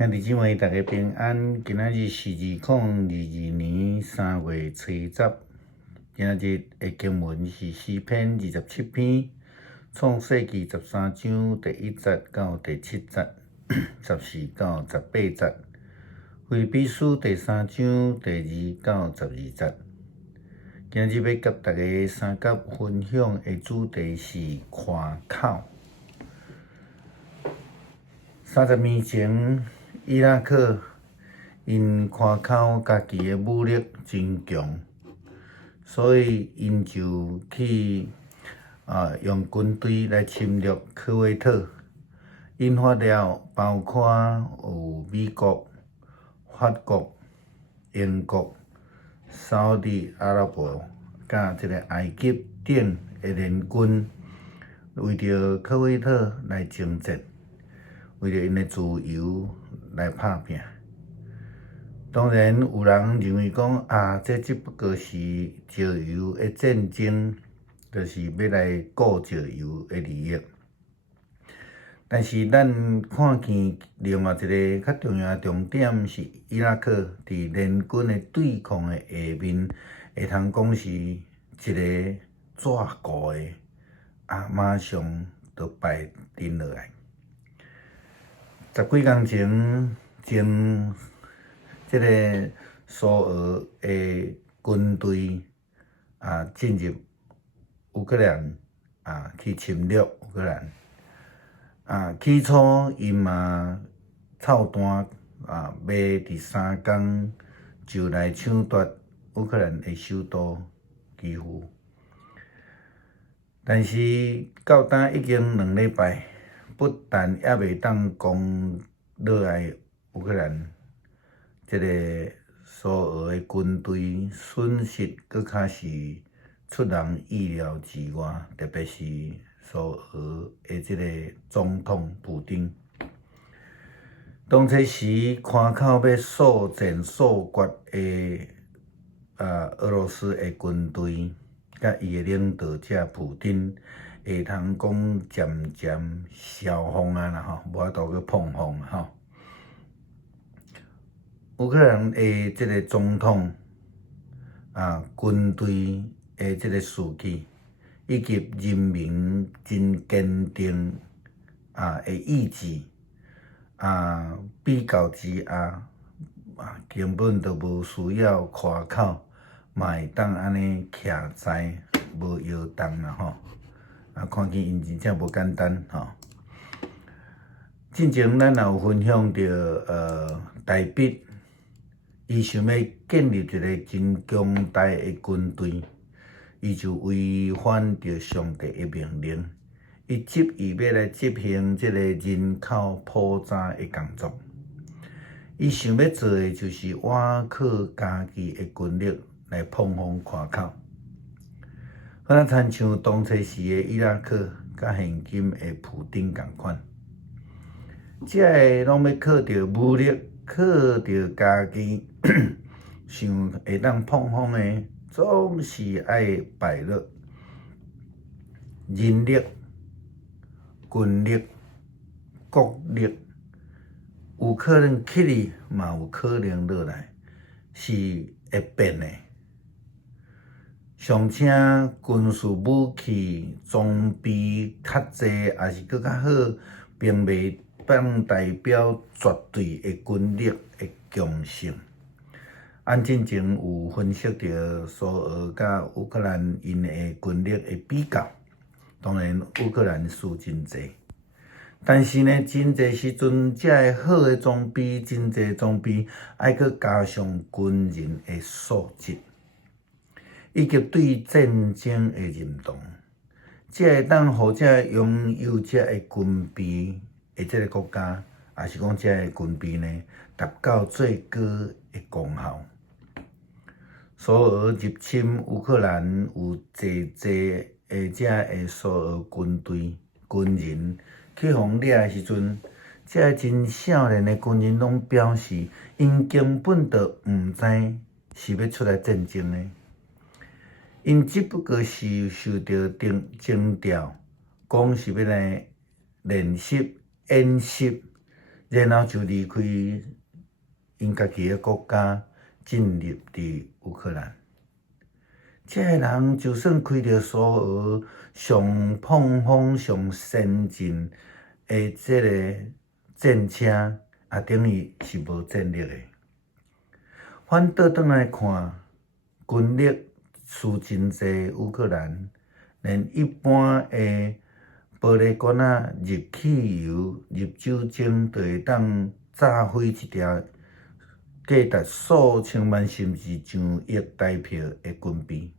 兄弟姊妹，大家平安。今仔日是2022年3月初10。今仔日的经文是诗篇27篇，创世纪13章第1节到第7节，14到18节。腓立比书第3章第2到12节。今日要甲大家三角分享的主题是夸口。30年前，伊拉克因看口家己的武力真强，所以因就去用军队来侵略科威特，引发了包括有美国、法国、英国、沙特阿拉伯甲埃及等的联军，为着科威特来征战。为了因的自由来拍拼，当然有人认为讲这只不过是石油的战争，就是要来顾石油的利益。但是咱看见另外一个较重要的重点是，伊拉克伫联军的对抗的下面，会通讲是一个纸糊的，马上就败阵落来。10几天前，这个苏俄的军队进入乌克兰去侵略乌克兰。起初因嘛操弹要伫3天就来抢夺乌克兰的首都基辅，但是到今已经2礼拜。不但还袂当攻落来乌克兰，这个苏俄的军队损失搁较是出人意料之外，特别是苏俄的这个总统普丁。当初时看口要速战速决的俄罗斯的军队，甲伊的领导者普丁。会通讲渐渐消风啦无法度去碰风乌克兰的这个总统军队的这个士气，以及人民真坚定的意志比较之下根本都无需要夸口，嘛会当安尼徛在无摇动啦看见因真正无简单之前咱也有分享到大毕，伊想要建立一个真强大的军队，伊就违反着上帝的命令，伊要来执行这个人口普查的工作。伊想要做的就是倚靠家己的军力来碰风看口。可能亲像当初时的伊拉克甲现今的普丁同款，这个拢要靠着武力，靠着家己想会当碰风的，总是爱败落。人力、军力、国力，有可能起哩，嘛有可能落来，是会变的。上请军事武器装备较济，也是搁较好，并袂当代表绝对的军力的强性。按之前有分析到苏俄甲乌克兰因的军力的比较，当然乌克兰输真济，但是呢，真济时阵，这个好的装备，真济装备，还搁加上军人的素质。以及对战争的认同，才会当互这拥有这个军备的这个国家，也是讲这个军备呢，达到最高的功效。苏俄入侵乌克兰，有济的这个苏俄军队军人去互掠的时阵，这真少年的军人拢表示，因根本就毋知是要出来战争的。因只不过是受到征调，讲是要来练习、演习然后就离开因家己的国家，进入伫乌克兰。这个人就算开着所有上碰风、上先进的这个战车，也等于是无战力的。反倒转来看，军力输真济乌克兰，连一般的玻璃管仔入汽油、入酒精，就会当炸毁一条价值数千万甚至上亿台票的军备。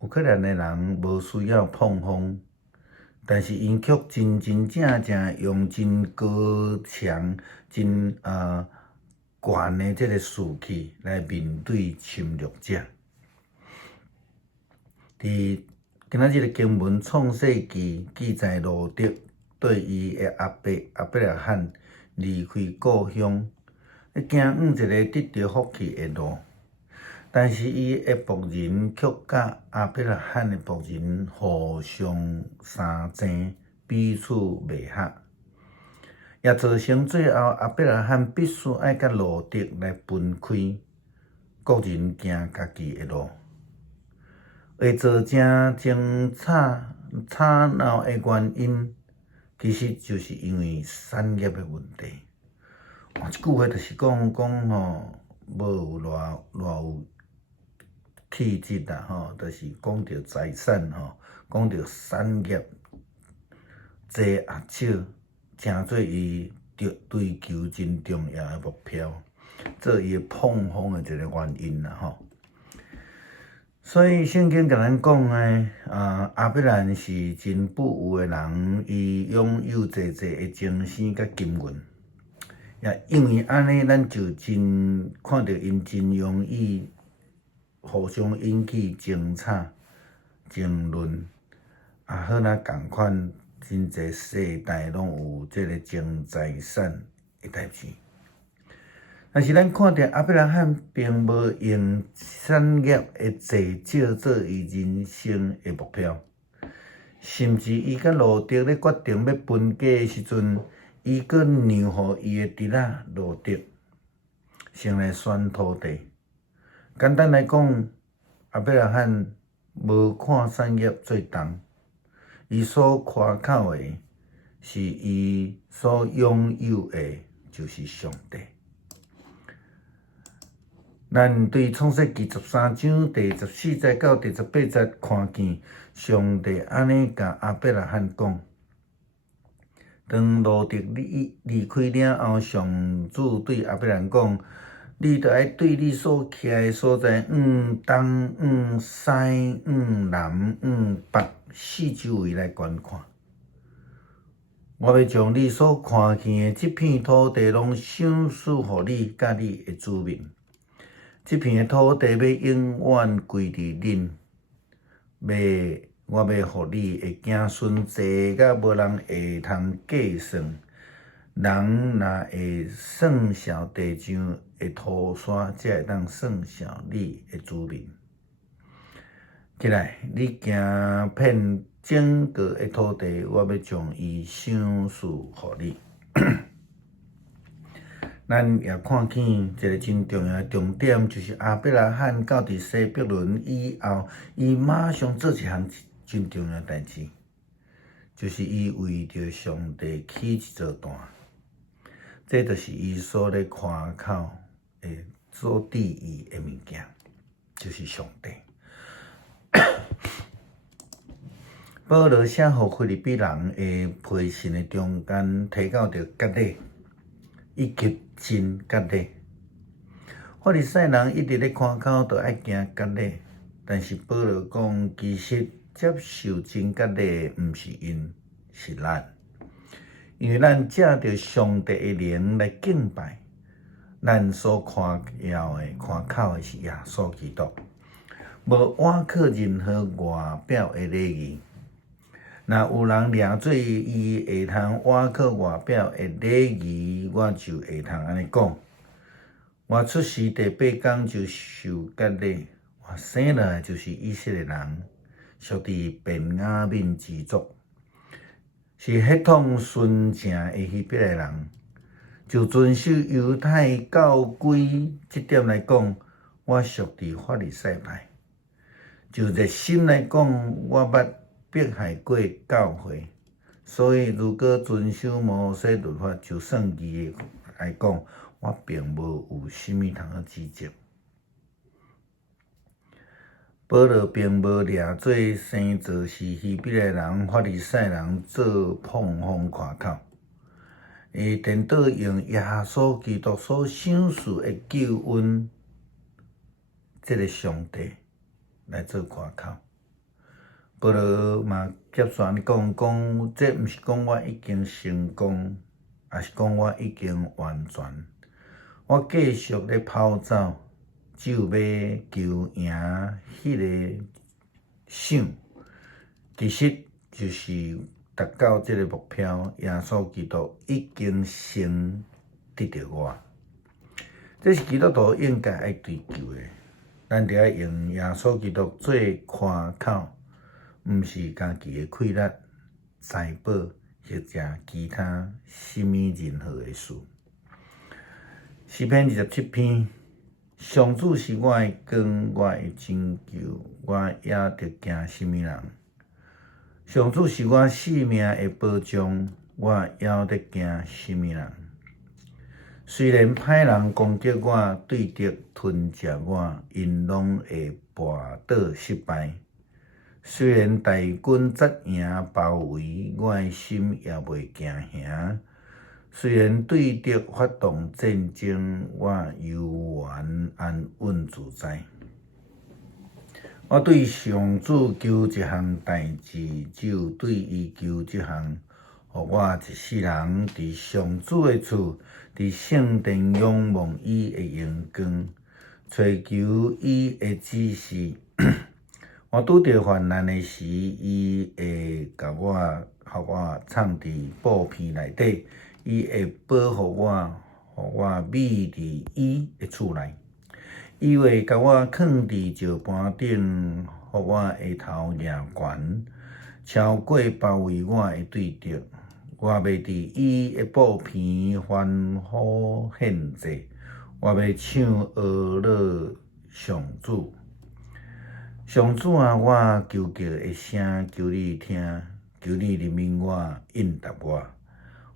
乌克兰的人无需要碰风，但是因却真正用真高强、真悬的这个士气来面对侵略者。伫今仔日的经文《创世纪》记载，罗德对伊的阿伯亚伯拉罕离开故乡，行往一个得到福气的路。但是伊的仆人却甲亚伯拉罕的仆人互相相争，彼此袂合，也造成最后亚伯拉罕必须爱甲罗德来分开，各人行家己的路。会造成争吵闹的原因，其实就是因为产业的问题。这句话就是讲吼，无有偌有气质啦，吼，就是讲到财产吼，讲到产业，济也少，成做伊追求真重要的目标，做伊碰风的一个原因啦，吼。所以圣经甲咱讲诶，亚伯兰是真富有诶人，伊拥有济的精神甲金银，也因为安尼，咱就真看到因真容易互相引起争吵、争论，也好那共款，真济世代拢有即个争财产诶代志。但是咱看到亚伯拉罕并无用产业的济少做伊人生的目标，甚至伊甲罗德咧决定要分家的时阵，伊阁让互伊的侄仔罗德先来选土地。简单来讲，亚伯拉罕无看产业做重，伊所夸口的是伊所拥有的，就是上帝。咱对创世纪13章第14节到第18节看见，上帝安尼甲亚伯拉罕讲：当罗德离开了后，上主对亚伯拉罕讲：你着爱对你所徛的所在，往东、往西、往南、往北四周围来观看。我要将你所看见的这片土地，拢赏赐互你甲你的子民。这片土地要永远归伫恁，我要互你的子孙济甲无人会通计算。人若会算小地上的土山，才会当算小你的子民。起来，你行遍整个的土地，我要将伊赏赐互你。咱也看见一个真重要的重点，就是亚伯拉罕到伫西伯伦以后，伊马上做一项真重要的代志，就是伊为着上帝起一座坛。这就是伊所咧夸口的所伫意的物件，就是上帝。保罗写互腓立比人的批信的中间提到着割礼，以及真割礼。法利赛人一直咧看口都爱惊割礼，但是保罗讲，其实接受真割礼毋是因，是咱。因为咱借着上帝的灵来敬拜，咱所看要的、看口的是耶稣基督，无歪靠任何外表的礼仪。若有人掠做伊会通歪靠外表的礼仪，我就会通安尼讲：我出世第8天就受割礼，我生来就是以色列人，属伫便雅悯之族。是血统纯正的希伯来人。就遵守犹太教规这点来讲，我属伫法利赛派。就热心来讲，我捌迫害过教会，所以如果遵守摩西律法，就算义来讲，我并无有啥物通指责。保罗并无掠做生做是希伯来人、法利赛人做碰风夸口，颠倒用耶稣基督所享受的救恩，这个上帝来做夸口。保罗嘛接续讲，这毋是讲我已经成功，也是讲我已经完全。我继续咧跑走，只有要求赢迄个赏，其实就是达到这个目标。耶稣基督已经先得到我，这是基督徒应该爱追求的。咱得要用耶稣基督做夸口，毋是家己的快乐、财宝或者其他甚物任何的事。诗篇27篇，上主是我的光，我的拯救，我也着惊甚物人？上主是我性命的保障，我也得惊甚物人？虽然歹人攻击我，对敌吞食我，因拢会跋倒失败。虽然大军扎营包围，我的心也袂惊吓。虽然对敌发动战争，我犹原安稳自在。我对上主求一项代志，只有对伊求这项，互我一世人伫上主的厝，伫圣殿仰望伊的荣光，追求伊的指示。我拄着患难的时，伊会甲我，互我藏伫布片内底，伊会保护我，互我秘伫伊的厝内。伊会甲我藏伫石盘顶，互我下头仰悬，超过包围我的对敌。我要伫伊的布片欢呼献祭，我要唱俄勒上主。上主啊，我求叫的声，求你听，求你怜悯我，应答我。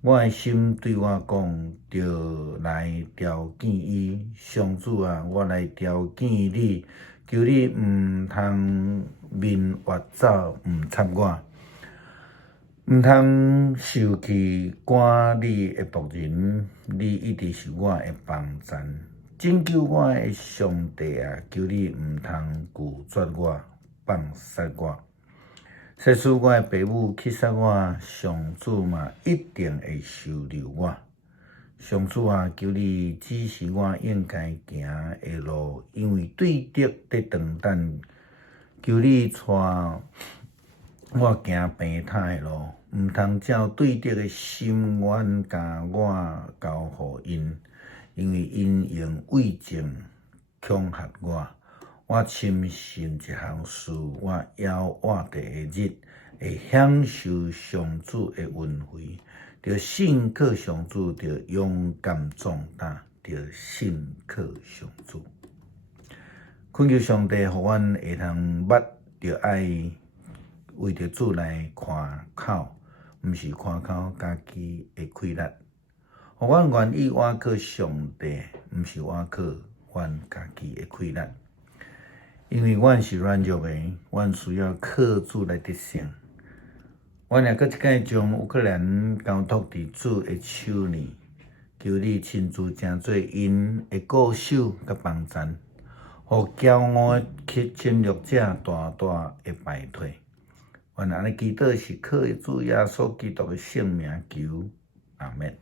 我的心对我讲，着来朝见伊。上主啊，我来朝见你，求你毋通面越走，毋插我，毋通受气赶你的仆人。你一直是我的帮站。拯救我的上帝啊，求你毋通拒绝我、放杀我，使使我的父母去杀我，上主嘛一定会收留我。上主啊，求你指示我应该行的路，因为对敌在长等。求你带我行平坦的路，毋通照对敌的心愿甲我交互因。因为因用伪证恐吓我，我深信一项事，我要活第日会享受上主的恩惠，着信靠上主，着勇敢壮大，着信靠上主。恳求上帝，互阮会通捌着爱为着主来夸口，毋是夸口家己的快乐。互阮愿意倚靠上帝，毋是倚靠阮家己的快乐。因为阮是软弱的，阮需要靠主来得胜。阮也搁一摆将乌克兰交托伫主的手里，求你亲自成做因的固守甲帮站，互骄傲的侵略者大大的败退。阮安尼祈祷是靠主耶稣基督的圣名求，阿们。